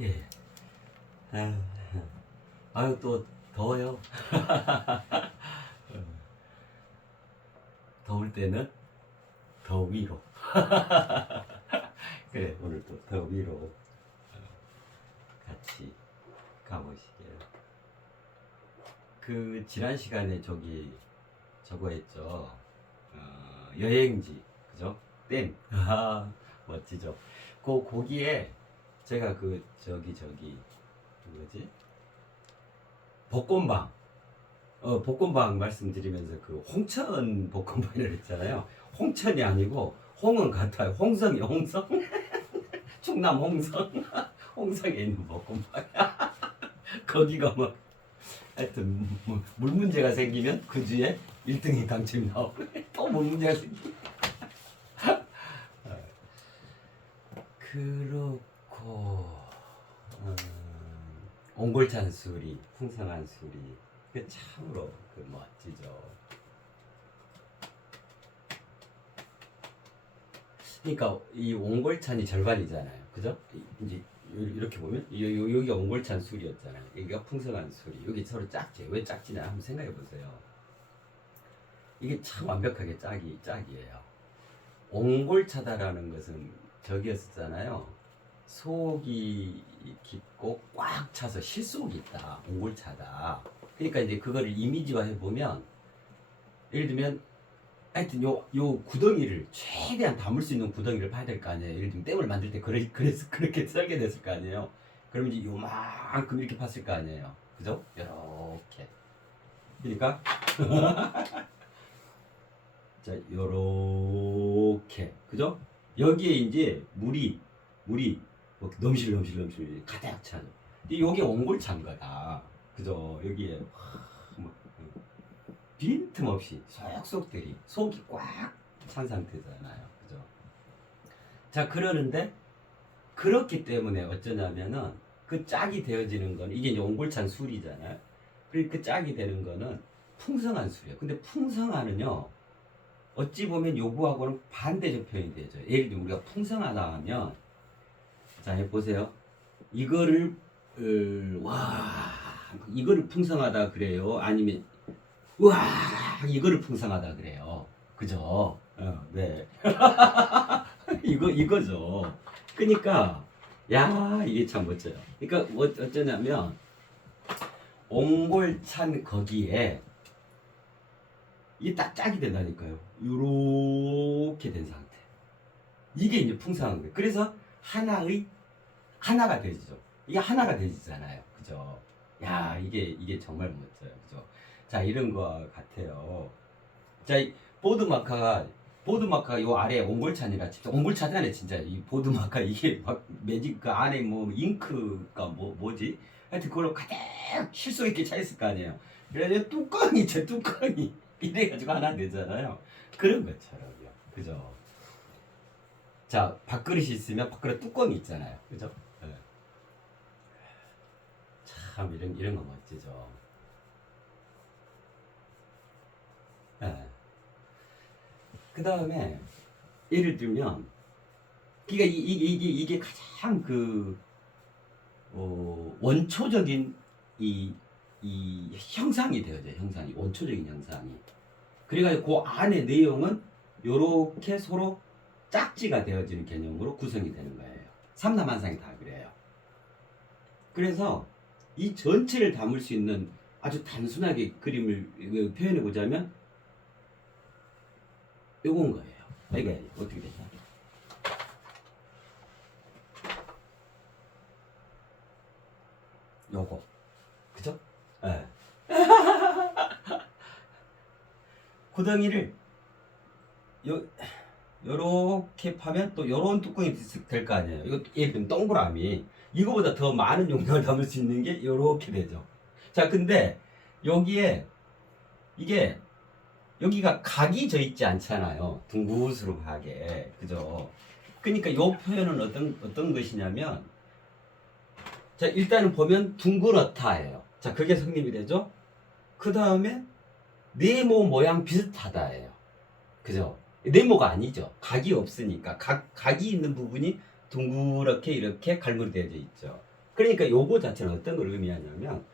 예. 아유, 아유 또 더워요. 더울 때는 더위로. 그래, 오늘 또 더위로 같이 가보시게요. 그 지난 시간에 저거 했죠. 여행지, 그죠? 댐. 아, 멋지죠. 거기에 제가 뭐지? 벚꽃방. 벚꽃방 말씀드리면서 그 홍천 벚꽃방이라고 했잖아요. 홍천이 아니고 홍은 같아요. 홍성이 홍성. 충남 홍성. 홍성에 있는 벚꽃방. 거기가 뭐 하여튼 물 문제가 생기면 그 주에 1등이 당첨이 나오고 또 물 문제가 생기면 그렇고 옹골찬 수리, 풍성한 수리, 그 참으로 그 멋지죠. 그러니까 이 옹골찬이 절반이잖아요, 그죠? 이제 이렇게 보면 여기가 옹골찬 수리였잖아요. 여기가 풍성한 수리. 여기 서로 짝지. 왜 짝지냐 한번 생각해 보세요. 이게 참 완벽하게 짝이에요. 옹골차다라는 것은 저기였었잖아요. 속이 깊고 꽉 차서 실속이 있다. 옹골차다. 그러니까 이제 그거를 이미지화 해보면, 예를 들면 하여튼 요 구덩이를 최대한 담을 수 있는 구덩이를 파야 될 거 아니에요. 예를 들면 댐을 만들 때 그래서 그렇게 설계됐을 거 아니에요. 그러면 이제 요만큼 이렇게 팠을 거 아니에요. 그죠? 요렇게. 그러니까 자, 요렇게. 그죠? 여기에 이제 물이 뭐 넘실 가득 차죠. 요게 옹골차인 거다. 그죠? 여기에 뭐, 빈틈없이 속속들이 속이 꽉 찬 상태잖아요. 그죠? 자, 그러는데 그렇기 때문에 어쩌냐면은 그 짝이 되어지는 건 이게 이제 옹골찬 술이잖아요. 그리고 그 짝이 되는 거는 풍성한 술이에요. 근데 풍성한은요, 어찌 보면 요구하고는 반대적 표현이 되죠. 예를 들면 우리가 풍성하다 하면, 자, 해보세요. 이거를 와 이거를 풍성하다 그래요? 아니면 와 이거를 풍성하다 그래요? 그죠? 네. 이거죠. 그러니까 야 이게 참 멋져요. 그러니까 어쩌냐면 옹골찬 거기에 이게 딱 짝이 된다니까요. 요렇게 된 상태. 이게 이제 풍성한 거예요. 그래서 하나가 되지죠. 이게 하나가 되지잖아요. 그죠? 야, 이게 정말 멋져요. 그죠? 자, 이런 거 같아요. 자, 이 보드마카가 요 아래에 옹골찬이라 진짜 옹골찬이네 진짜 이 보드마카 이게 막 매직 그 안에 뭐 잉크가 뭐지? 하여튼 그걸로 가득 실속 있게 차 있을 거 아니에요. 그래서 뚜껑이 제 뚜껑이 이래가지고 하나 되잖아요. 그런 것처럼요. 그죠? 자, 밥그릇이 있으면 밥그릇 뚜껑이 있잖아요. 그죠? 네. 참 이런 거 멋지죠. 네. 그 다음에 예를 들면 그러니까 이게 가장 그 원초적인 이 형상이 되어져요. 형상이 원초적인 형상이. 그래가지고 그 안에 내용은 요렇게 서로 짝지가 되어지는 개념으로 구성이 되는 거예요. 삼남한상이 다 그래요. 그래서 이 전체를 담을 수 있는 아주 단순하게 그림을 표현해 보자면 요건 거예요. 이게 어떻게 되냐? 요거, 그죠? 예. 구덩이를 요렇게 파면 또 요런 뚜껑이 될 거 아니에요. 이거 예를 들면 동그라미 이거보다 더 많은 용량을 담을 수 있는 게 요렇게 되죠. 자, 근데 여기에 이게 여기가 각이 져 있지 않잖아요. 둥그스름하게. 그죠? 그러니까 요 표현은 어떤 것이냐면, 자, 일단은 보면 둥그렇다예요. 자, 그게 성립이 되죠? 그 다음에 네모 모양 비슷하다예요. 그죠? 네모가 아니죠. 각이 없으니까. 각이 있는 부분이 둥그렇게 이렇게 갈무리 되어 있죠. 그러니까 요거 자체는 어떤 걸 의미하냐면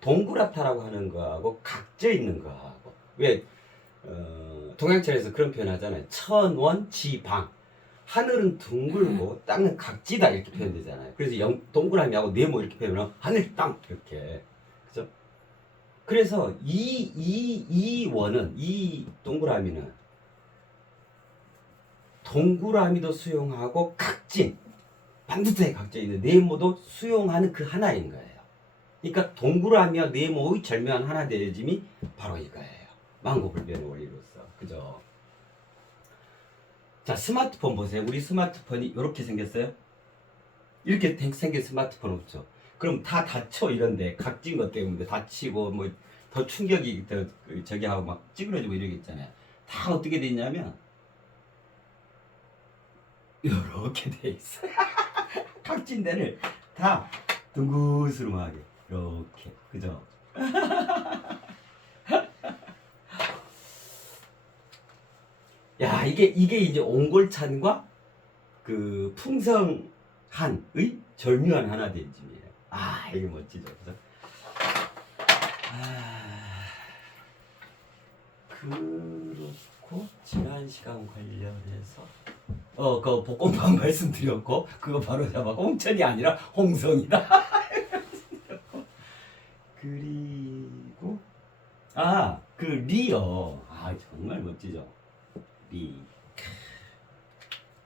동그랗다라고 하는 거하고 각져 있는 거하고 왜 동양철에서 그런 표현 하잖아요. 천원지방. 하늘은 둥글고 땅은 각지다 이렇게 표현되잖아요. 그래서 동그라미하고 네모 이렇게 표현하면 하늘 땅 이렇게. 그죠? 그래서 이 원은 이 동그라미는 동그라미도 수용하고 각진 반듯하게 각져 있는 네모도 수용하는 그 하나인 거예요. 그러니까 동그라미와 네모의 절묘한 하나 되어짐이 바로 이거예요. 만고불변의 원리로서. 그죠? 자, 스마트폰 보세요. 우리 스마트폰이 이렇게 생겼어요. 이렇게 생긴 스마트폰 없죠. 그럼 다 다쳐 이런데 각진 것 때문에 다치고 뭐 더 충격이 더 저기 하고 막 찌그러지고 이러겠잖아요. 다 어떻게 돼 있냐면 이렇게 돼 있어요. 각진 데를 다 둥그스름하게 이렇게. 그죠? 야, 이게 이제 옹골찬과 그 풍성한의 절묘한 하나 되어짐이에요. 아, 이게 멋지죠. 그죠? 그렇고 지난 시간 관련해서 그 볶음밥 말씀드렸고 그거 바로 잡아. 홍천이 아니라 홍성이다. 그리고 그 리요. 정말 멋지죠. 리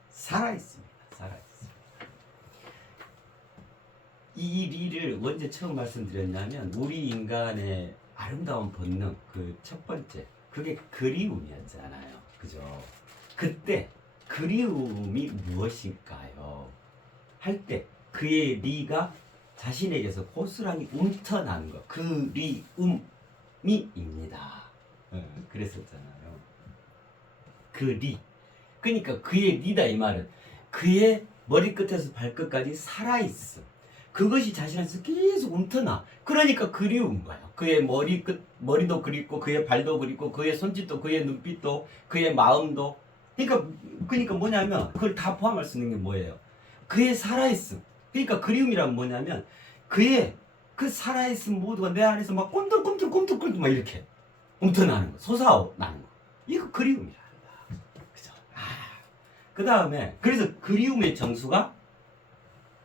살아있습니다. 살아있습니다. 이 리를 언제 처음 말씀드렸냐면 우리 인간의 아름다운 본능 그 첫 번째 그게 그리움이었잖아요. 그죠? 그때 그리움이 무엇일까요? 할 때 그의 리가 자신에게서 고스란히 움터나는 것 그리움이입니다. 그랬었잖아요. 그 리. 그러니까 그의 리다 이 말은 그의 머리끝에서 발끝까지 살아있음. 그것이 자신한테서 계속 움터나. 그러니까 그리운 거예요. 그의 머리도 그립고 그의 발도 그립고 그의 손짓도 그의 눈빛도 그의 마음도. 그러니까 뭐냐면 그걸 다 포함할 수 있는 게 뭐예요? 그의 살아있음. 그러니까 그리움이란 뭐냐면 그의 그 살아있음 모두가 내 안에서 막 꿈틀꿈틀 막 이렇게 움터나는 거, 솟아나는 거. 이거 그리움이라. 그죠? 그 다음에 그래서 그리움의 정수가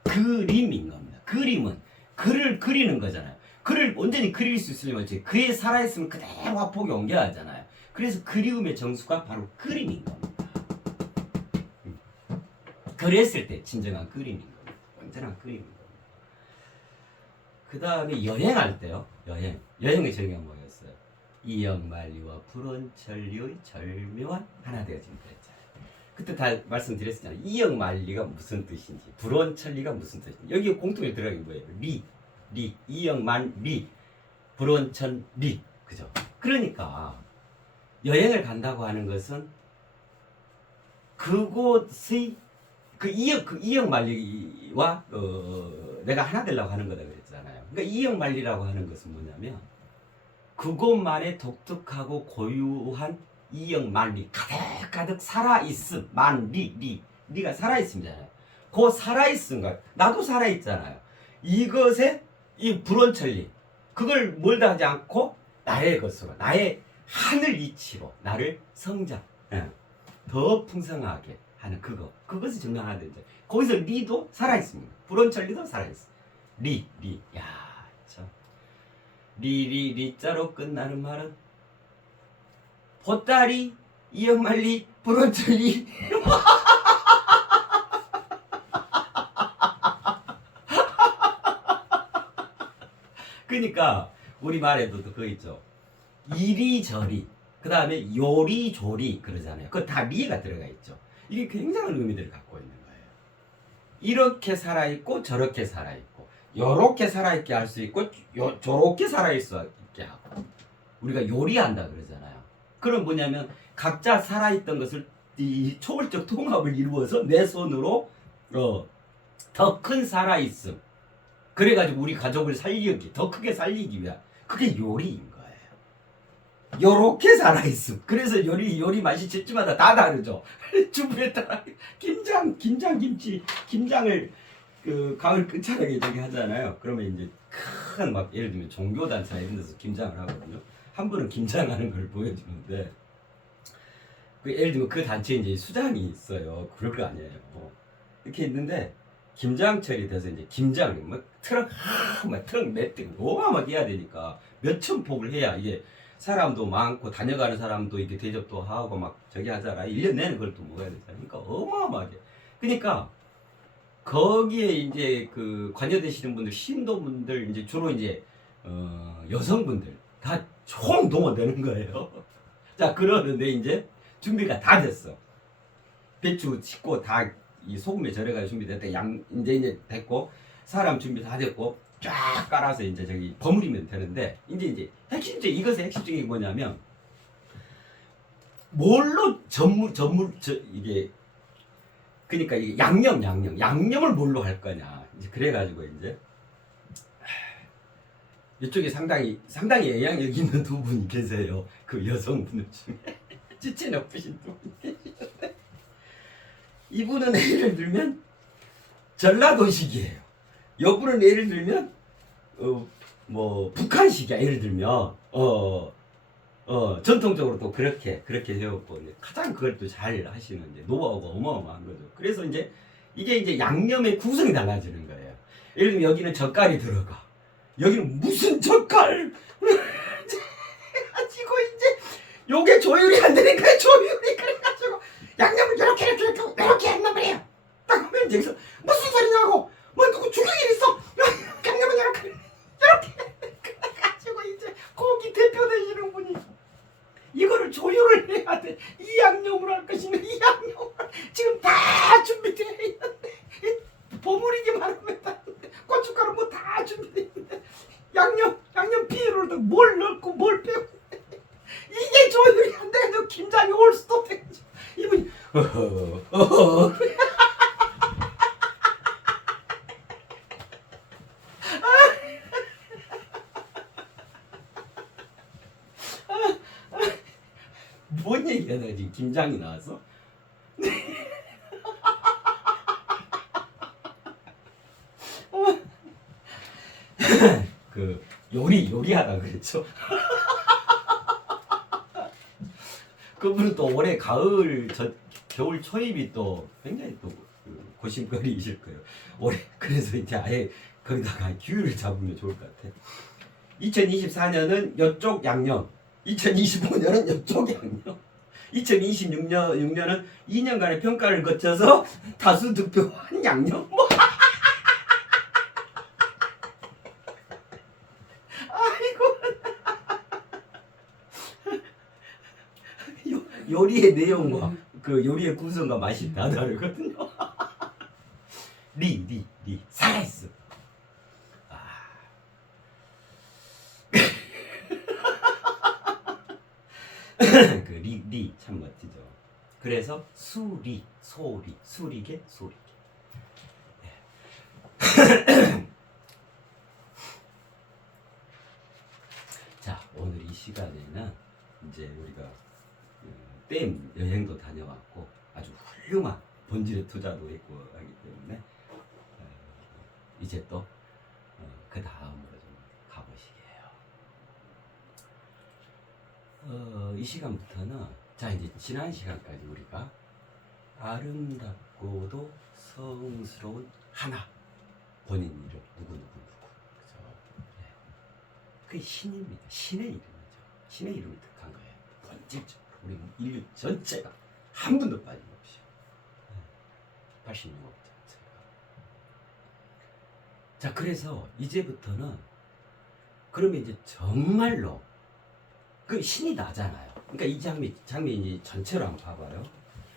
그림인 겁니다. 그림은 글을 그리는 거잖아요. 글을 온전히 그릴 수 있으려면 그의 살아있음을 그대로 화폭에 옮겨야 하잖아요. 그래서 그리움의 정수가 바로 그림인 겁니다. 그랬을 때 진정한 그림인 겁니다. 완전한 그림인 겁니다. 그 다음에 여행할 때요. 여행의 정의가 뭐였어요? 이영만리와 불원천리의 절묘한 하나 되어짐 그랬잖아요. 그때 다 말씀드렸잖아요. 이영만리가 무슨 뜻인지, 불원천리가 무슨 뜻인지. 여기 공통에 들어가는 거예요. 이영만리, 불원천리. 그죠? 그러니까 여행을 간다고 하는 것은 그곳의 그 이영만리와 내가 하나 되려고 하는 거다 그랬잖아요. 그러니까 이영만리라고 하는 것은 뭐냐면 그곳만의 독특하고 고유한 이영만리 가득 살아있음. 리가 살아있음이잖아요. 그 살아있음 것 나도 살아있잖아요. 이것에 이 불원천리 그걸 몰다 하지 않고 나의 것으로 나의 하늘 이치로 나를 성장 더 풍성하게 하는 그것이 증명하는 데 거기서 리도 살아있습니다. 불원천리도 살아있어. 야 참. 리자로 끝나는 말은 보따리 이영만리 불원천리. 그러니까 우리 말에도 그거 있죠. 이리저리 그 다음에 요리조리 그러잖아요. 그거 다 리가 들어가 있죠. 이게 굉장한 의미들을 갖고 있는 거예요. 이렇게 살아있고 저렇게 살아있고 요렇게 살아있게 할 수 있고 저렇게 살아있게 하고 우리가 요리한다 그러잖아요. 그럼 뭐냐면 각자 살아있던 것을 이 초월적 통합을 이루어서 내 손으로 더 큰 살아있음 그래가지고 우리 가족을 더 크게 살리기 위한 그게 요리인 거예요. 요렇게 살아있음. 그래서 요리 맛이 집집마다 다 다르죠. 주부에 따라 김장을 그 가을 끝자락에 저기 하잖아요. 그러면 이제 큰 막 예를 들면 종교단체나 이런 데서 김장을 하거든요. 한 분은 김장하는 걸 보여주는데 그 예를 들면 그 단체에 이제 수장이 있어요. 그럴 거 아니에요. 이렇게 있는데 김장철이 돼서 이제 김장을 막 트럭 막 트럭 몇 대 어마어마하게 해야 되니까 몇천 폭을 해야 이게 사람도 많고 다녀가는 사람도 이렇게 대접도 하고 막 저기 하잖아. 1년 내내 그걸 또 먹어야 되잖아. 그러니까 어마어마하게. 그러니까 거기에 이제 그 관여되시는 분들, 신도분들 이제 주로 이제 여성분들 다 총동원되는 거예요. 자, 그러는데 이제 준비가 다 됐어. 배추 씻고 다 이 소금에 절여가지고 준비됐다. 양 이제 됐고 사람 준비 다 됐고 쫙 깔아서 이제 저기 버무리면 되는데 이제 핵심적 이것의 핵심적인 게 뭐냐면 뭘로 이게 그러니까 이게 양념을 뭘로 할 거냐 이제 그래가지고 이제 이쪽에 상당히 영향력 있는 두 분이 계세요. 그 여성분들 중에 지체 높으신 두 분이 계시는데 이분은 예를 들면 전라도식이에요. 여분은 예를 들면 뭐 북한식이야. 예를 들면 전통적으로 또 그렇게 해왔고 가장 그걸 또 잘 하시는 이제 노하우가 어마어마한 거죠. 그래서 이제 이게 이제 양념의 구성이 달라지는 거예요. 예를 들면 여기는 젓갈이 들어가. 여기는 무슨 젓갈? 가지고 이제 요게 조율이 안 되니까 조율이 그래가지고 양념을 이렇게 했단 말이에요. 딱 하면 여기서 무슨 소리냐고 뭐 누구 죽일 일 있어? 양념은 이렇게 그래가지고 이제 거기 대표 되시는 분이 이거를 조율을 해야 돼. 이 양념으로 할 것인가 이 양념을 지금 다 준비되어 있는데 버무리기만 하면 되는데 고춧가루 뭐 다 준비되어 있는데 양념 비율을 뭘 넣고 뭘 빼고 이게 조율이 안 돼가지고 김장이 올 수도 돼가지고 이분이 뭔 얘기야 내가 지금 김장이 나왔어? 그 요리하다 그랬죠. 그분은 또 올해 겨울 초입이 또 굉장히 또 고심거리이실 거예요. 올해 그래서 이제 아예 거기다가 규율을 잡으면 좋을 것 같아. 2024년은 이쪽 양념, 2025년은 이쪽 양념, 2026년은 2년간의 평가를 거쳐서 다수 득표한 양념. 요리의 내용과 그 요리의 구성과 맛이 다 다르거든요. 리 살아있어. 그 리 참 멋지죠. 그래서 수리게. 자, 오늘 이 시간에는 이제 우리가 댐 여행도 다녀왔고 아주 훌륭한 본질의 투자도 했고 하기 때문에 이제 또 그 다음으로 좀 가보시게요. 이 시간부터는 자 이제 지난 시간까지 우리가 아름답고도 성스러운 하나 본인 이름 누구 그죠? 네. 그게 신입니다. 신의 이름이죠. 신의 이름이 득한 거예요. 본질적으로 우리 인류 전체가 한 분도 빠짐없이 86억 전체가. 자 그래서 이제부터는 그러면 이제 정말로 그 신이 나잖아요. 그러니까 이 장면이 전체로 한번 봐봐요.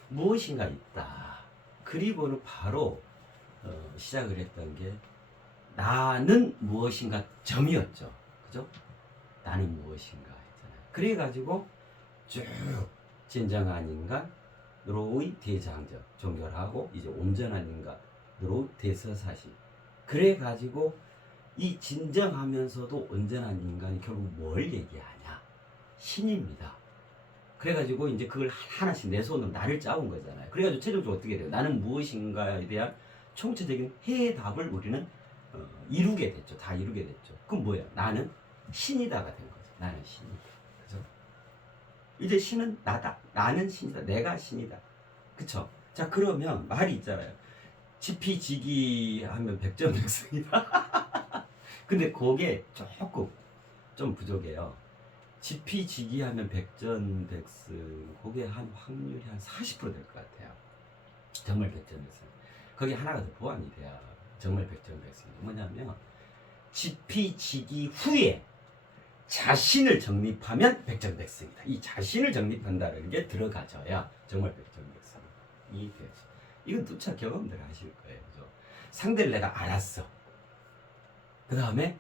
무엇인가 있다. 그리고는 바로 시작을 했던 게 나는 무엇인가 점이었죠. 그죠? 나는 무엇인가 했잖아요. 그래가지고 쭉 진정한 인간으로의 대장적 종결하고 이제 온전한 인간으로 대서사시. 그래가지고 이 진정하면서도 온전한 인간이 결국 뭘 얘기하냐? 신입니다. 그래가지고 이제 그걸 하나씩 내 손으로 나를 짜온 거잖아요. 그래가지고 최종적으로 어떻게 돼요? 나는 무엇인가에 대한 총체적인 해답을 우리는 이루게 됐죠. 다 이루게 됐죠. 그럼 뭐야? 나는 신이다가 된 거죠. 나는 신이다. 그죠? 이제 신은 나다. 나는 신이다. 내가 신이다. 그쵸? 자, 그러면 말이 있잖아요. 지피지기 하면 백전백승이다. 근데 그게 조금 좀 부족해요. 지피지기 하면 백전백승, 그게 한 확률이 한 40% 될 것 같아요. 정말 백전백승. 거기 하나가 더 보완이 돼야 정말 백전백승이 뭐냐면, 지피지기 후에 자신을 정립하면 백전백승이다. 이 자신을 정립한다는 게 들어가져야 정말 백전백승이 되죠. 이건 누차 경험들 하실 거예요. 그죠? 상대를 내가 알았어. 그 다음에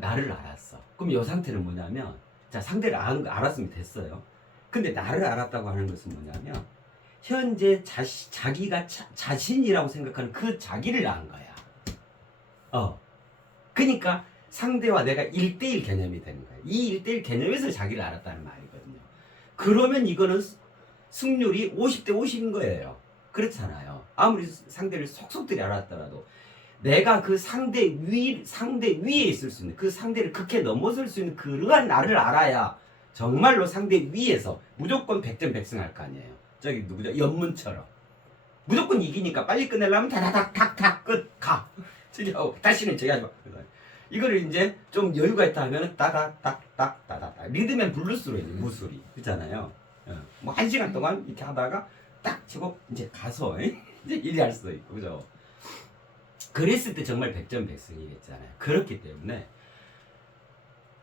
나를 알았어. 그럼 이 상태는 뭐냐면, 자, 상대를 알았으면 됐어요. 근데 나를 알았다고 하는 것은 뭐냐면, 현재 자기가 자신이라고 생각하는 그 자기를 안 거야. 그러니까 상대와 내가 1대1 개념이 되는 거예요. 이 1대1 개념에서 자기를 알았다는 말이거든요. 그러면 이거는 승률이 50대 50인 거예요. 그렇잖아요. 아무리 상대를 속속들이 알았더라도 내가 그 상대 위에 있을 수 있는, 그 상대를 극해 넘어설 수 있는 그러한 나를 알아야 정말로 상대 위에서 무조건 백전백승할 거 아니에요. 저기 누구죠? 연문처럼 무조건 이기니까 빨리 끝내려면 다다닥닥닥 끝 가. 저기하고 다시는 저기 하지 마. 이거를 이제 좀 여유가 있다 하면은 따닥닥닥 따닥닥 리듬 앤 블루스로 이제 무술이 그렇잖아요. 뭐 1시간 동안 이렇게 하다가 딱 치고 이제 가서 이제 일할 수도 있고, 그죠? 그랬을 때 정말 백전백승이겠잖아요. 그렇기 때문에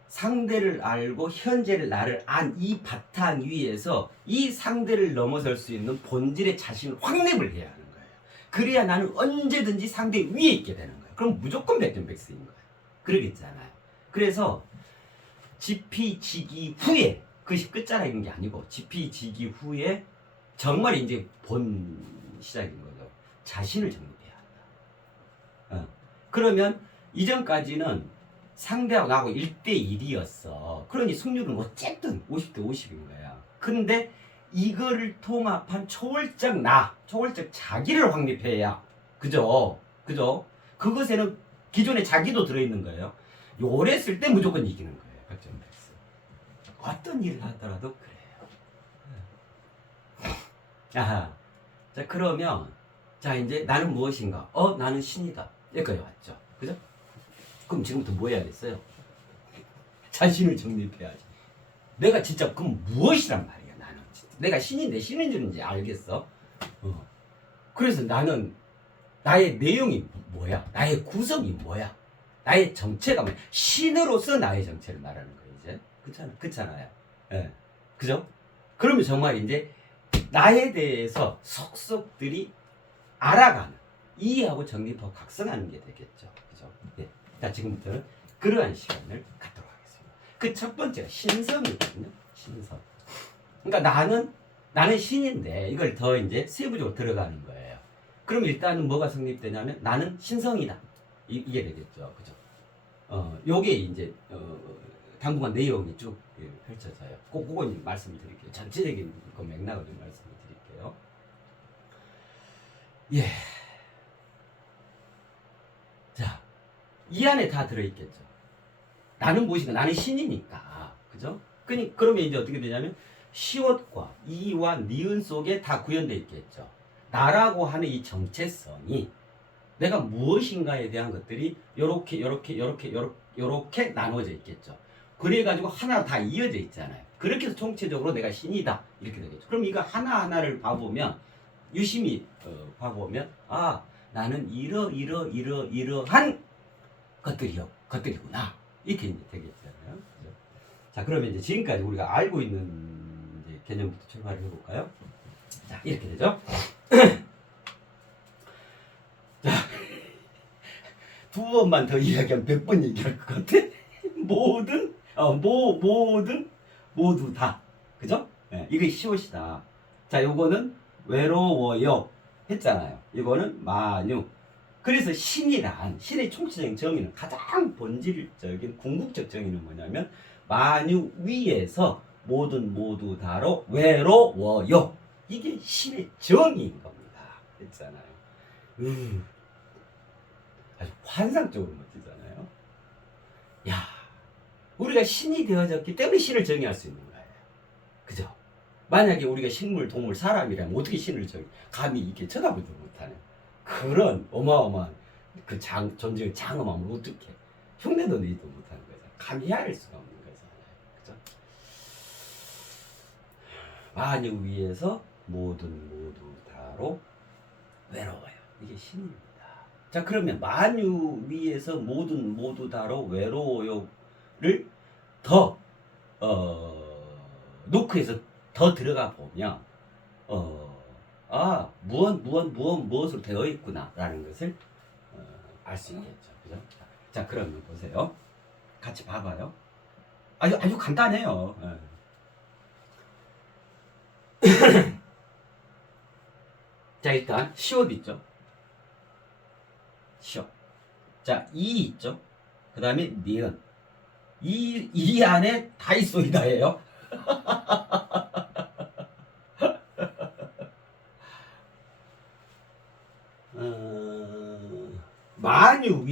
상대를 알고 현재를 나를 안 이 바탕 위에서 이 상대를 넘어설 수 있는 본질의 자신을 확립을 해야 하는 거예요. 그래야 나는 언제든지 상대 위에 있게 되는 거예요. 그럼 무조건 백전백승인 거예요. 그러겠잖아요. 그래서 지피지기 후에, 그것이 끝자락인 게 아니고 지피지기 후에 정말 이제 본 시작인 거죠. 자신을 정립해야 한다. 그러면 이전까지는 상대하고 나하고 1대1이었어. 그러니 승률은 어쨌든 50대 50인 거야. 근데 이거를 통합한 초월적 초월적 자기를 확립해야, 그죠? 그것에는 기존의 자기도 들어있는 거예요. 요랬을 때 무조건 이기는 거예요. 백전백승. 어떤 일을 하더라도 그래요. 아하. 자, 그러면 자, 이제 나는 무엇인가? 나는 신이다. 여기까지 왔죠. 그죠? 그럼 지금부터 뭐 해야겠어요? 자신을 정립해야지. 내가 진짜 그럼 무엇이란 말이야, 나는. 진짜. 내가 신인데 신인 줄 이제 알겠어? 그래서 나는 나의 내용이 뭐야? 나의 구성이 뭐야? 나의 정체가 뭐야? 신으로서 나의 정체를 말하는 거예요, 이제. 그렇잖아요. 예. 그죠? 그러면 정말 이제 나에 대해서 속속들이 알아가는, 이해하고 정립하고 각성하는 게 되겠죠. 그죠? 예. 자, 지금부터는 그러한 시간을 갖도록 하겠습니다. 그 첫 번째가 신성이거든요. 신성. 그러니까 나는 신인데 이걸 더 이제 세부적으로 들어가는 거예요. 그럼 일단은 뭐가 성립되냐면 나는 신성이다. 이게 되겠죠. 그죠? 요게 이제 당분간 내용이 쭉 펼쳐져요. 그거 이제 말씀을 드릴게요. 전체적인 그 맥락을 좀 말씀을 드릴게요. 예. 자, 이 안에 다 들어있겠죠. 나는 무엇인가? 나는 신이니까. 그죠? 그러면 이제 어떻게 되냐면 시옷과 이와 니은 속에 다 구현되어 있겠죠. 나라고 하는 이 정체성이 내가 무엇인가에 대한 것들이 요렇게 나눠져 있겠죠. 그래가지고 하나 다 이어져 있잖아요. 그렇게 해서 총체적으로 내가 신이다. 이렇게 되겠죠. 그럼 이거 하나하나를 봐보면, 유심히 봐보면, 나는 이러한 것들이구나. 이렇게 이제 되겠잖아요. 그죠? 자, 그러면 이제 지금까지 우리가 알고 있는 이제 개념부터 출발을 해볼까요? 자, 이렇게 되죠. 자, 두 번만 더 이야기하면 100번 얘기할 것 같아. 모두 다. 그죠? 네, 이게 시옷이다. 자, 요거는 외로워요. 했잖아요. 이거는 마뉴. 그래서 신의 총체적인 정의는, 가장 본질적인 궁극적 정의는 뭐냐면 마뉴 위에서 모두 다로 외로워요. 이게 신의 정의인 겁니다. 했잖아요. 아주 환상적으로 멋지잖아요. 야, 우리가 신이 되어졌기 때문에 신을 정의할 수 있는 거예요. 그죠? 만약에 우리가 식물, 동물, 사람이라면 어떻게 신을 감히 이렇게 쳐다보지 못하는 그런 어마어마한 그 존재의 장엄함을 어떻게 흉내도 내지도 못하는 거잖아요. 감히 헤아릴 수가 없는 거잖아요. 그죠? 만유 위에서 모두 다로 외로워요. 이게 신입니다. 자, 그러면 만유 위에서 모두 다로 외로워요를 더 노크에서 더 들어가 보면 무엇으로 되어 있구나라는 것을 알 수 있겠죠. 그죠? 자, 그러면 보세요. 같이 봐봐요. 아주 간단해요. 자, 일단 시옷 있죠. 시옷. 자, 이 있죠. 그 다음에 니은. 이 안에 다 있소이다예요. 만유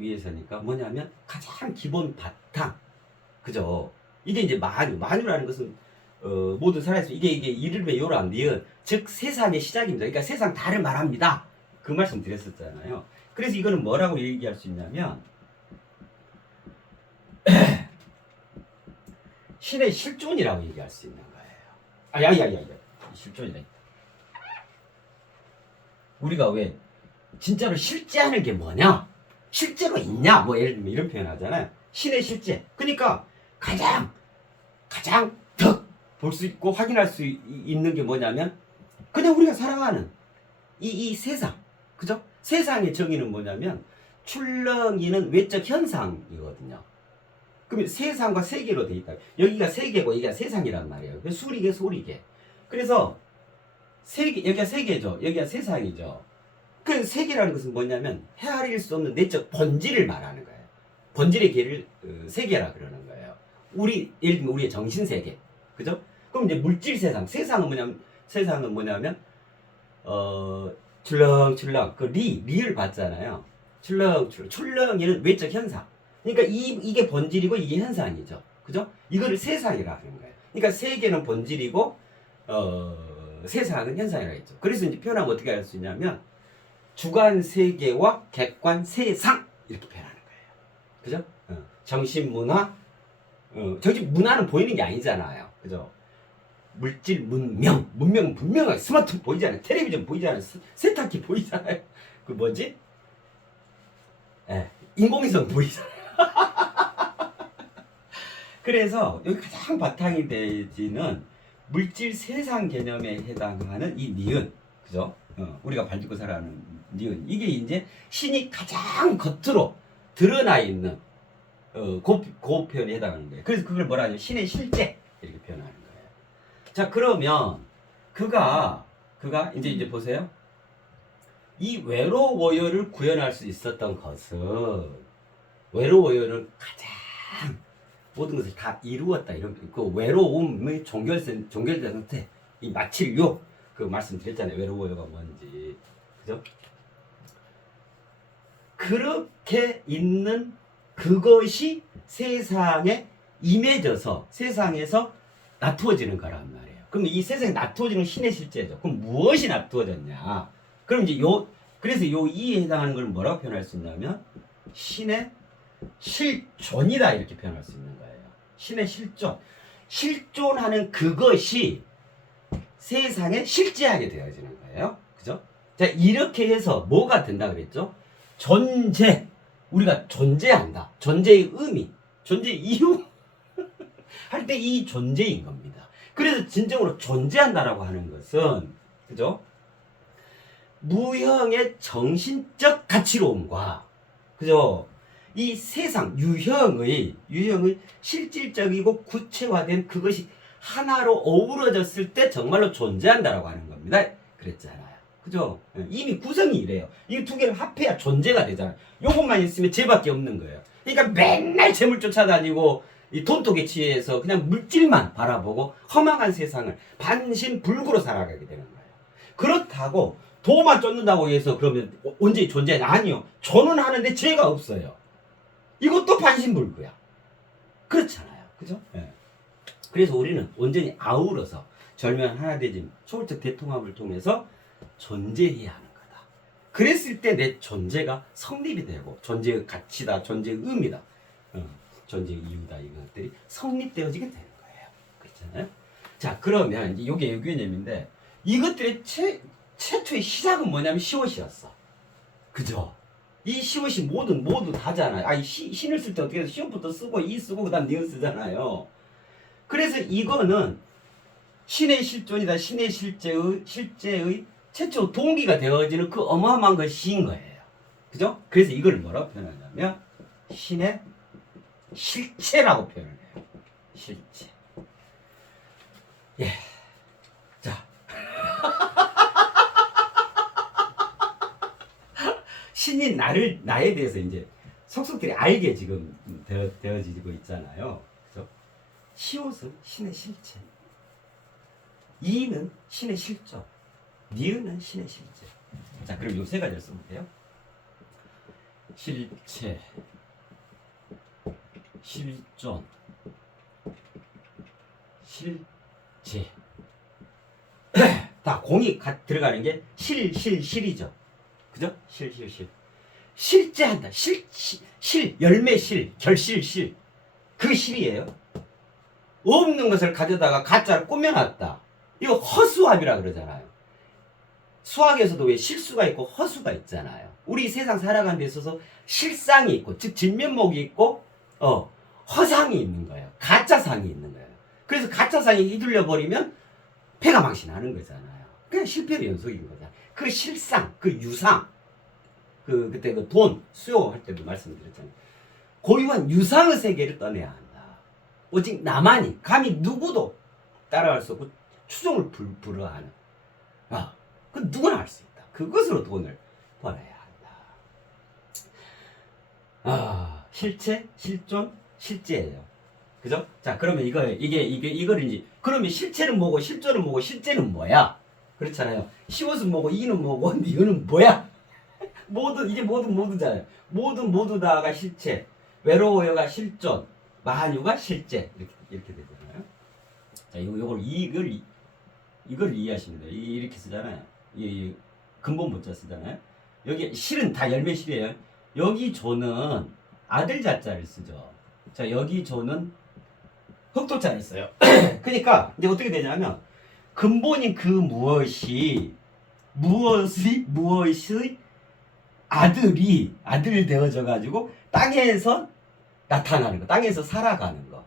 위에서니까 뭐냐면 가장 기본 바탕. 그죠? 이게 이제 만유라는 것은 모든 살아있어. 이게 이름의 요람, 니은, 즉 세상의 시작입니다. 그러니까 세상 다를 말합니다. 그 말씀 드렸었잖아요. 그래서 이거는 뭐라고 얘기할 수 있냐면 신의 실존이라고 얘기할 수 있는 거예요. 야야야야, 실존이래. 우리가 왜 진짜로 실제하는 게 뭐냐? 실제로 있냐? 뭐 예를 들면 이런 표현 하잖아요. 신의 실제. 그러니까 가장 더 볼 수 있고 확인할 수 있는 게 뭐냐면 그냥 우리가 살아가는 이 세상. 그죠? 세상의 정의는 뭐냐면 출렁이는 외적 현상이거든요. 그러면 세상과 세계로 돼 있다. 여기가 세계고 여기가 세상이란 말이에요. 수리계, 소리계. 그래서 세계, 여기가 세계죠. 여기가 세상이죠. 그 세계라는 것은 뭐냐면 헤아릴 수 없는 내적 본질을 말하는 거예요. 본질의 계를 세계라 그러는 거예요. 예를 들면 우리의 정신 세계. 그죠? 그럼 이제 물질 세상은 뭐냐면 출렁출렁 그 리을 봤잖아요. 출렁이는 외적 현상. 그러니까 이게 본질이고 이게 현상이죠. 그죠? 이거를 세상이라 하는 거예요. 그러니까 세계는 본질이고 세상은 현상이라 했죠. 그래서 이제 표현하면 어떻게 할 수 있냐면 주관 세계와 객관 세상 이렇게 표현하는 거예요. 그죠? 정신 문화 정신 문화는 보이는 게 아니잖아요. 그죠? 물질 문명은 분명하게 스마트폰 보이잖아요. 텔레비전 보이잖아요. 세탁기 보이잖아요. 그 뭐지? 인공위성 보이잖아요. 그래서 여기 가장 바탕이 되지는 물질 세상 개념에 해당하는 이 니은, 그죠? 우리가 발딛고 살아가는 니은. 이게 이제 신이 가장 겉으로 드러나 있는 그 표현에 해당하는 거예요. 그래서 그걸 뭐라 하냐면 신의 실제 이렇게 표현하는 거예요. 자, 그러면 그가 이제 보세요. 이 외로워요를 구현할 수 있었던 것은 외로워요를 가장 모든 것을 다 이루었다. 이런 그 외로움의 종결된 상태, 이 마칠요 그 말씀드렸잖아요. 외로워요가 뭔지, 그죠? 그렇게 있는 그것이 세상에 임해져서 세상에서 나투어지는 거란 말이에요. 그럼 이 세상에 나투어지는 신의 실제죠. 그럼 무엇이 나투어졌냐? 그럼 이제 그래서 이에 해당하는 걸 뭐라고 표현할 수 있냐면 신의 실존이다 이렇게 표현할 수 있는 거예요. 신의 실존하는 그것이 세상에 실제하게 되어지는 거예요. 그죠? 자, 이렇게 해서 뭐가 된다 그랬죠? 우리가 존재한다. 존재의 의미, 존재의 이유 할 때 이 존재인 겁니다. 그래서 진정으로 존재한다라고 하는 것은, 그죠? 무형의 정신적 가치로움과, 그죠? 이 세상 유형의 실질적이고 구체화된 그것이 하나로 어우러졌을 때 정말로 존재한다라고 하는 겁니다. 그랬잖아요. 그죠? 이미 구성이 이래요. 이 두 개를 합해야 존재가 되잖아요. 요것만 있으면 죄밖에 없는 거예요. 그러니까 맨날 재물 쫓아다니고 이 돈독에 취해서 그냥 물질만 바라보고 허망한 세상을 반신불구로 살아가게 되는 거예요. 그렇다고 도만 쫓는다고 해서 그러면 온전히 존재하냐? 아니요. 저는 하는데 죄가 없어요. 이것도 반신불구야. 그렇잖아요. 그죠? 네. 그래서 우리는 온전히 아우러서 절묘한 하나되짐, 초월적 대통합을 통해서 존재해야 하는 거다. 그랬을 때 내 존재가 성립이 되고 존재의 가치다, 존재의 의미다, 존재의 이유다, 이것들이 성립되어지게 되는 거예요. 그렇잖아요. 자, 그러면 이제 이게 유교개념인데 이것들의 최초의 시작은 뭐냐면 시옷이었어. 그죠? 이 시옷이 모두 다잖아요. 아니 신을 쓸 때 어떻게 해서 시옷부터 쓰고 이 쓰고 그다음 니은 쓰잖아요. 그래서 이거는 신의 실존이다. 신의 실제의 최초 동기가 되어지는 그 어마어마한 것이 시인 거예요. 그죠? 그래서 이걸 뭐라고 표현하냐면 신의 실체라고 표현을 해요. 실체. 예. 자. 신인 나에 대해서 이제 속속들이 알게 지금 되어지고 있잖아요. 그죠? 시옷은 신의 실체. 이는 신의 실존. 니은은 신의 실제. 자, 그럼 요 세 가지를 쓰면 돼요. 실체, 실존, 실제. 다 공이 들어가는 게 실이죠. 그죠? 실. 실제한다. 열매 결실 실. 그 실이에요. 없는 것을 가져다가 가짜를 꾸며놨다. 이거 허수아비라 그러잖아요. 수학에서도 왜 실수가 있고 허수가 있잖아요. 우리 세상 살아가는 데 있어서 실상이 있고, 즉 진면목이 있고 허상이 있는 거예요. 가짜상이 있는 거예요. 그래서 가짜상이 휘둘려 버리면 패가 망신하는 거잖아요. 그냥 실패의 연속인 거잖아요. 그 실상, 그 유상, 그때 그 돈 수요할 때도 말씀드렸잖아요. 고유한 유상의 세계를 떠내야 한다. 오직 나만이, 감히 누구도 따라갈 수 없고 추종을 불허하는. 그 누구나 할 수 있다. 그것으로 돈을 벌어야 한다. 실체, 실존, 실제예요. 그죠? 자, 그러면 이거를 이제 그러면 실체는 뭐고 실존은 뭐고 실제는 뭐야? 그렇잖아요. 시옷은 뭐고 이는 뭐고 니은은 뭐야? 모두잖아요. 모두 다가 실체, 외로워요가 실존, 마한유가 실제 이렇게 되잖아요. 자, 이걸 이해하시면 돼요. 이렇게 쓰잖아요. 이 근본 문자 쓰잖아요. 여기 실은 다 열매실이에요. 여기 조는 아들 자자를 쓰죠. 자, 여기 조는 흑도자를 써요. 그러니까 이제 어떻게 되냐면 근본인 그 무엇이 아들 되어져 가지고 땅에서 나타나는 거, 땅에서 살아가는 거.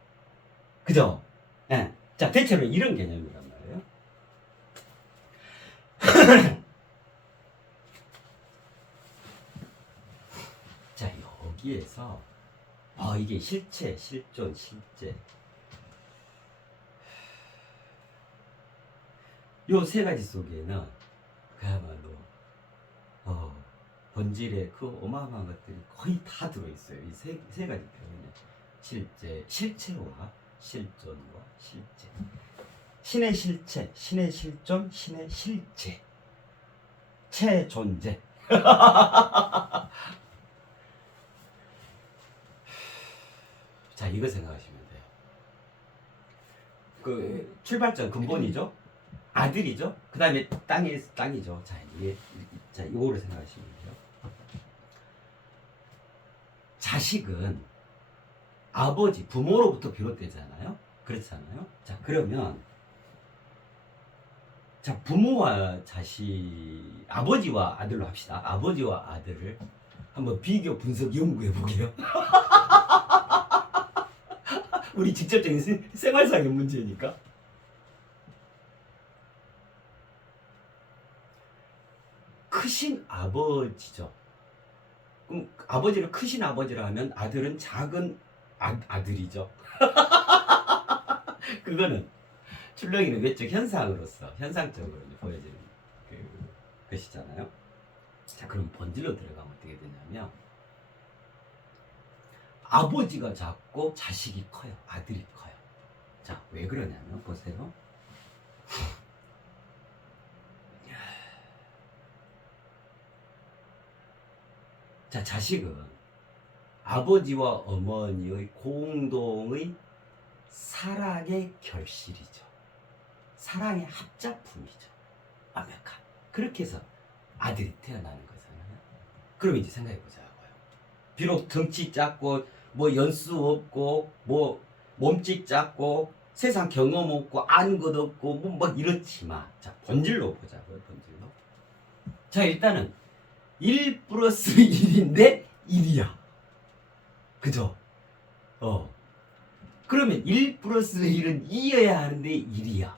그죠? 네. 자, 대체로 이런 개념이란 말이에요. 자, 여기에서 이게 실체, 실존, 실제. 요 세 가지 속에는 그야말로 본질의 그 어마어마한 것들이 거의 다 들어있어요. 이 세 가지 표현에 실체와 실존과 실제. 신의 실체, 신의 실존, 신의 실제. 체존재. 자, 이거 생각하시면 돼요. 그 출발점 근본이죠. 아들이죠. 그 다음에 땅이죠. 자, 이거를 생각하시면 돼요. 자식은 아버지, 부모로부터 비롯되잖아요. 그렇잖아요. 자, 그러면 자, 부모와 아버지와 아들로 합시다. 아버지와 아들을 한번 비교 분석 연구해 보게요. 우리 직접적인 생활상의 문제니까. 크신 아버지죠. 그럼 아버지를 크신 아버지라 하면 아들은 작은 아들이죠. 그거는 출렁이는 외적 현상적으로 보여지는 것이잖아요. 자, 그럼 본질로 들어가면 어떻게 되냐면 아버지가 작고 자식이 커요. 아들이 커요. 자, 왜 그러냐면 보세요. 자, 자식은 아버지와 어머니의 공동의 사랑의 결실이죠. 사랑의 합작품이죠. 완벽한. 그렇게 해서 아들이 태어나는 거잖아요. 그럼 이제 생각해 보자고요. 비록 덩치 작고 뭐 연수 없고 뭐 몸집 작고 세상 경험 없고 아는 것 없고 뭐 막 이렇지만, 자, 본질로 보자고요. 본질로. 자, 일단은 1 플러스 1인데 1이야. 그죠? 그러면 1 플러스 1은 2여야 하는데 1이야.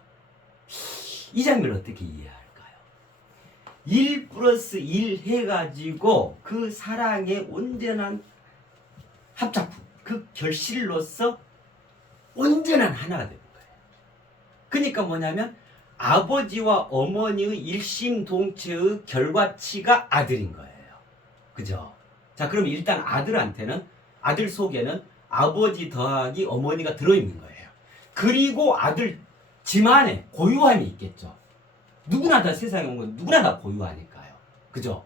이 장면을 어떻게 이해해야 할까요? 1 플러스 1 해가지고 그 사랑의 온전한 합작품, 그 결실로서 온전한 하나가 되는 거예요. 그러니까 뭐냐면 아버지와 어머니의 일심동체의 결과치가 아들인 거예요. 그죠? 자, 그럼 일단 아들한테는, 아들 속에는 아버지 더하기 어머니가 들어있는 거예요. 그리고 아들 지만의 고유함이 있겠죠. 누구나 다 세상에 온 건 누구나 다 고유하니까요. 그죠?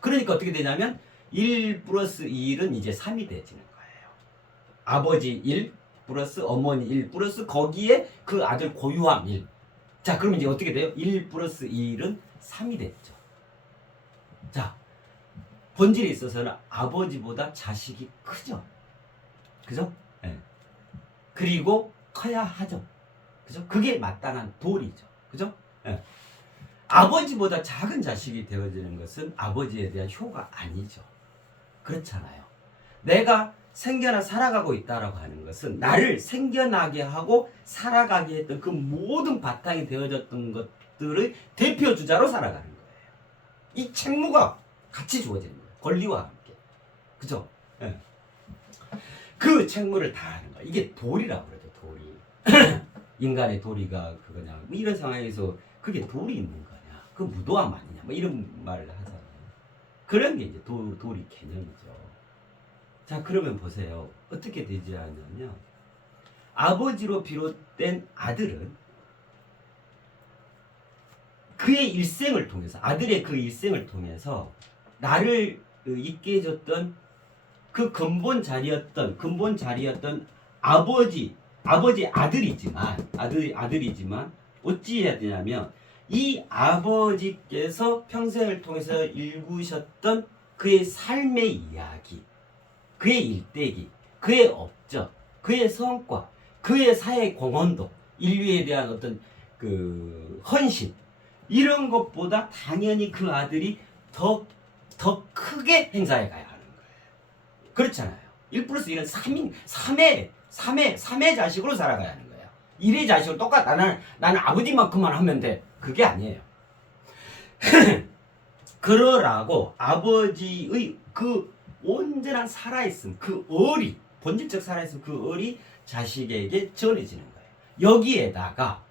그러니까 어떻게 되냐면 1 플러스 1은 이제 3이 되지는 거예요. 아버지 1 플러스 어머니 1 플러스 거기에 그 아들 고유함 1. 자, 그러면 이제 어떻게 돼요? 1 플러스 1은 3이 됐죠. 자, 본질에 있어서는 아버지보다 자식이 크죠. 그죠? 네. 그리고 커야 하죠. 그죠? 그게 마땅한 도리죠. 그죠? 네. 아버지보다 작은 자식이 되어지는 것은 아버지에 대한 효가 아니죠. 그렇잖아요. 내가 생겨나 살아가고 있다라고 하는 것은 나를 생겨나게 하고 살아가게 했던 그 모든 바탕이 되어졌던 것들의 대표주자로 살아가는 거예요. 이 책무가 같이 주어지는 거예요. 권리와 함께. 그죠? 네. 그 책무를 다하는 거예요. 이게 도리라고 그러죠. 도리. 인간의 도리가 그거냐. 뭐 이런 상황에서 그게 도리 있는 거냐. 그 무도함 아니냐. 뭐 이런 말을 하잖아요. 그런 게 이제 도리 개념이죠. 자, 그러면 보세요. 어떻게 되지 않냐면 아버지로 비롯된 아들은 그의 일생을 통해서, 아들의 그 일생을 통해서 나를 있게 해줬던 그 근본 자리였던 아버지 아들이지만 어찌 해야 되냐면 이 아버지께서 평생을 통해서 일구셨던 그의 삶의 이야기, 그의 일대기, 그의 업적, 그의 성과, 그의 사회 공헌도, 인류에 대한 어떤 그 헌신, 이런 것보다 당연히 그 아들이 더 크게 행사해 가야 하는 거예요. 그렇잖아요. 1 플러스 1은 3의 자식으로 살아가야 하는 거예요. 1의 자식으로 똑같아. 나는 아버지만큼만 하면 돼. 그게 아니에요. 그러라고 아버지의 그 온전한 살아있음, 그 얼이, 본질적 살아있음, 그 얼이 자식에게 전해지는 거예요. 여기에다가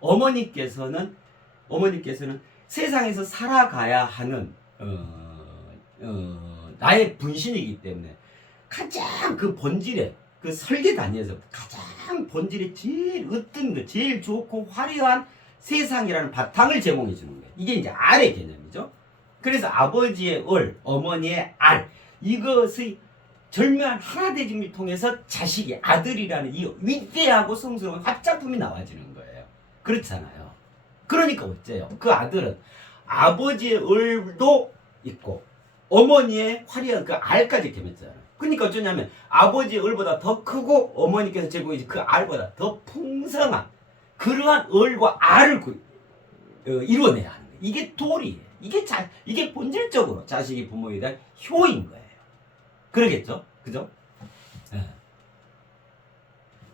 어머니께서는 세상에서 살아가야 하는 나의 분신이기 때문에 가장 그 본질에, 그 설계 단위에서 가장 본질에 제일 으뜸 거, 제일 좋고 화려한 세상이라는 바탕을 제공해 주는 거예요. 이게 이제 알의 개념이죠. 그래서 아버지의 얼, 어머니의 알, 이것의 절묘한 하나되짐을 통해서 자식이, 아들이라는 이 위대하고 성스러운 합작품이 나와지는 거예요. 그렇잖아요. 그러니까 어째요? 그 아들은 아버지의 얼도 있고 어머니의 화려한 그 알까지 겸했잖아요. 그러니까 어쩌냐면 아버지의 얼보다 더 크고 어머니께서 제공해준 그 알보다 더 풍성한 그러한 얼과 알을 이루어내야 하는 거예요. 이게 도리예요. 이게 본질적으로 자식이 부모에 대한 효인 거예요. 그러겠죠? 그죠? 네.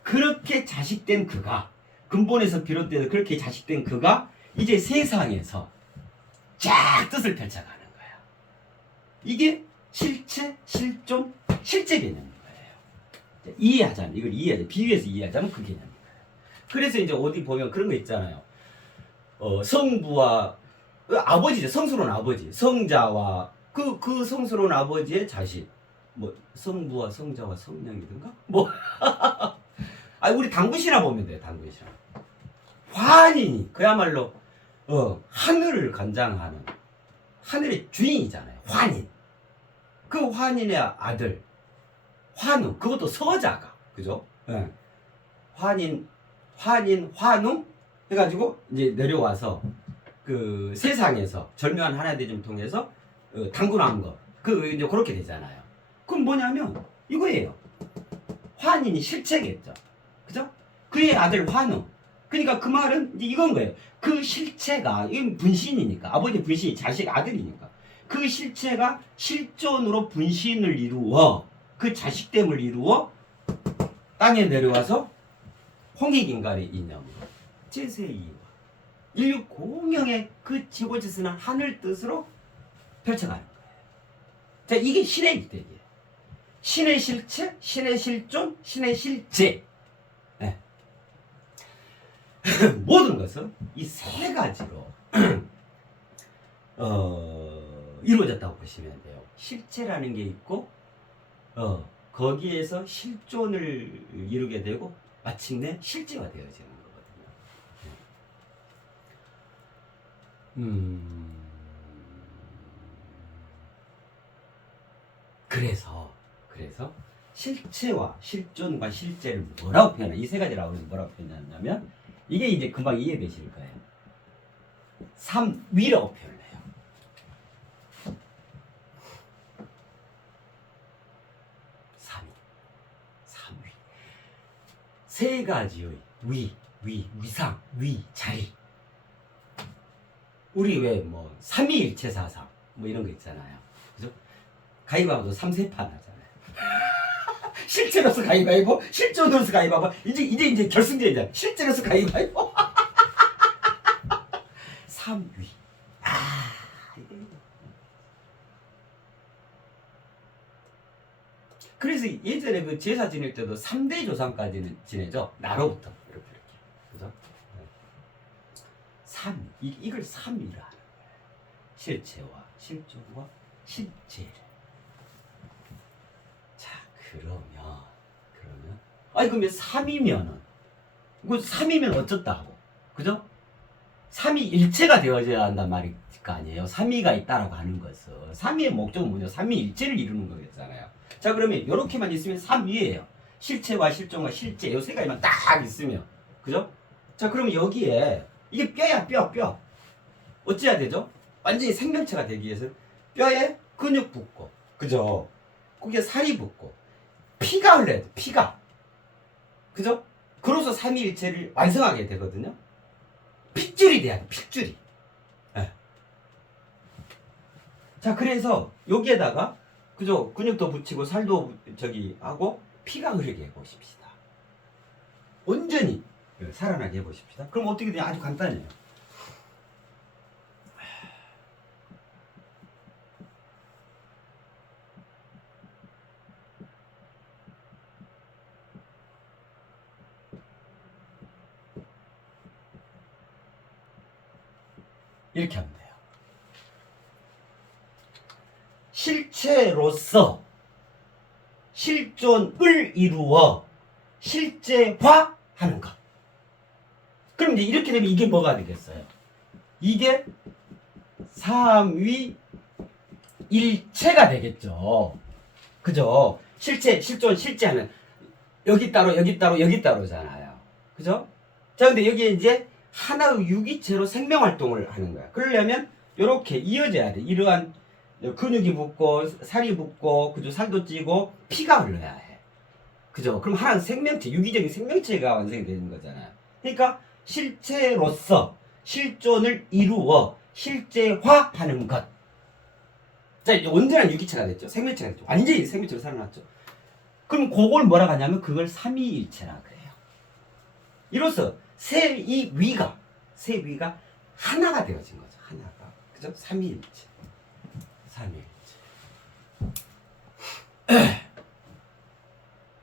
그렇게 자식된 그가, 근본에서 비롯돼서 그렇게 자식된 그가 이제 세상에서 쫙 뜻을 펼쳐가는 거예요. 이게 실체, 실존, 실제 개념인 거예요. 이해하자면, 이걸 비유해서 이해하자면 그 개념인 거예요. 그래서 이제 어디 보면 그런 거 있잖아요. 성부와 아버지죠. 성스러운 아버지, 성자와 그 성스러운 아버지의 자식, 뭐 성부와 성자와 성령이든가, 뭐 우리 당구시나 보면 돼요. 당구시나. 환인이 그야말로 하늘을 관장하는 하늘의 주인이잖아요. 환인. 그 환인의 아들 환웅, 그것도 서자가, 그죠? 예. 환인, 환웅 해가지고 이제 내려와서 그 세상에서 절묘한 하나님을 통해서 당군한 거, 그 이제 그렇게 되잖아요. 그럼 뭐냐면 이거예요. 환인이 실체겠죠, 그죠? 그의 아들 환웅. 그러니까 그 말은 이제 이건 거예요. 그 실체가, 이건 분신이니까, 아버지 분신이 자식 아들이니까, 그 실체가 실존으로 분신을 이루어 그 자식됨을 이루어 땅에 내려와서 홍익인간의 이념으로 제세이와 인류 공영의 그 지고지스는 하늘 뜻으로 펼쳐가는 거예요. 자, 이게 신의 일대기예요. 신의 실체, 신의 실존, 신의 실제. 네. 모든 것은 이 세 가지로 이루어졌다고 보시면 돼요. 실체라는 게 있고, 거기에서 실존을 이루게 되고, 마침내 실제가 되어지는 거거든요. 그래서 실체와 실존과 실제를 뭐라고 표현하냐, 이 세 가지라고 뭐라고 표현하냐면, 이게 이제 금방 이해되실 거예요. 삼위라고 표현해요. 삼위. 세 가지의 위상, 자리. 우리 왜 뭐 삼위일체사상 뭐 이런 거 있잖아요. 그죠? 가위바위보도 3세판 하잖아요. 실제로서 가위바위보, 실존으로서 가위바위보. 이제 결승전이잖아요. 실제로서 가위바위보. 삼위. 그래서 예전에 그 제사 지낼 때도 3대 조상까지는 지내죠. 나로부터 이렇게. 그죠? 이걸 삼위라 하는 거예요. 실체와 실존과 실제를. 자, 그러면 아니 그러면 3이면은 그 3이면 어쩌다고, 그죠? 3이 일체가 되어져야 한단 말일 거 아니에요. 3위가 있다라고 하는 것은 3위의 목적은 뭐냐? 3위 일체를 이루는 거겠잖아요. 자, 그러면 이렇게만 있으면 3위예요. 실체와 실존과 실제 이 세 가지만 딱 있으면, 그죠? 자, 그러면 여기에 이게 뼈야, 뼈. 어찌해야 되죠? 완전히 생명체가 되기 위해서 뼈에 근육 붙고, 그죠? 거기에 살이 붙고, 피가 흘러야 돼, 피가. 그죠? 그로서 삼위일체를 완성하게 되거든요. 핏줄이 돼야 돼, 핏줄이. 네. 자, 그래서 여기에다가, 그죠? 근육도 붙이고, 살도 하고, 피가 흐르게 해보십시다. 온전히 살아나게 해보십시다. 그럼 어떻게 돼요? 아주 간단해요. 이렇게 하면 돼요. 실체로서 실존을 이루어 실제화하는 것. 그럼 이제 이렇게 되면 이게 뭐가 되겠어요? 이게 삼위일체가 되겠죠. 그죠? 실체, 실존, 실제하는 여기 따로 따로잖아요. 그죠? 자, 근데 여기에 이제 하나의 유기체로 생명활동을 하는 거야. 그러려면 이렇게 이어져야 돼. 이러한 근육이 붙고 살이 붙고, 그죠? 살도 찌고 피가 흘러야 해. 그죠? 그럼 하나는 생명체, 유기적인 생명체가 완성이 되는 거잖아요. 그러니까 실체로서 실존을 이루어 실제화하는 것. 자, 이제 온전한 유기체가 됐죠. 생명체가 됐죠. 완전히 생명체로 살아났죠. 그럼 그걸 뭐라고 하냐면 그걸 삼위일체라 그래요. 이로써 세 위가 하나가 되어진 거죠. 하나가. 그죠? 삼위일체.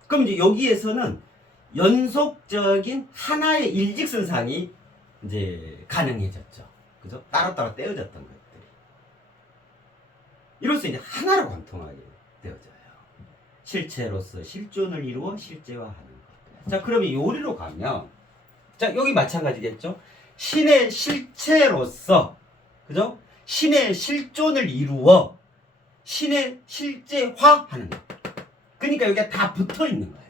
그럼 이제 여기에서는 연속적인 하나의 일직선상이 이제 가능해졌죠. 그죠? 따로따로 떼어졌던 것들이. 이로써 이제 하나로 관통하게 되어져요. 실체로서 실존을 이루어 실제화하는 것. 자, 그러면 요리로 가면, 자, 여기 마찬가지겠죠? 신의 실체로서, 그죠? 신의 실존을 이루어 신의 실제화하는 거. 그러니까 여기가 다 붙어 있는 거예요.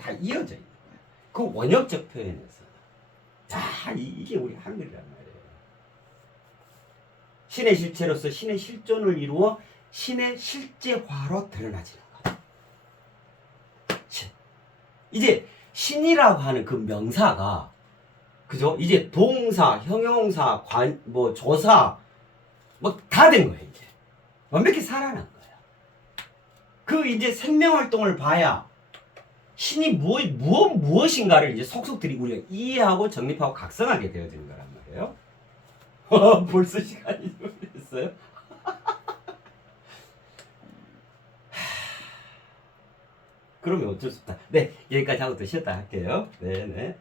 다 이어져 있는 거예요. 그 원형적 표현에서. 자, 이게 우리 한글이란 말이에요. 신의 실체로서 신의 실존을 이루어 신의 실제화로 드러나지는 거예요. 이제 신이라고 하는 그 명사가 그죠? 이제 동사, 형용사, 뭐 조사 뭐 다 된 거예요. 이제 완벽히 살아난 거예요. 그 이제 생명 활동을 봐야 신이 무엇인가를 이제 속속들이 우리가 이해하고 정립하고 각성하게 되어지는 거란 말이에요. 벌써 시간이 좀 됐어요? 그러면 어쩔 수 없다. 네, 여기까지 하고 또 쉬었다 할게요. 네네.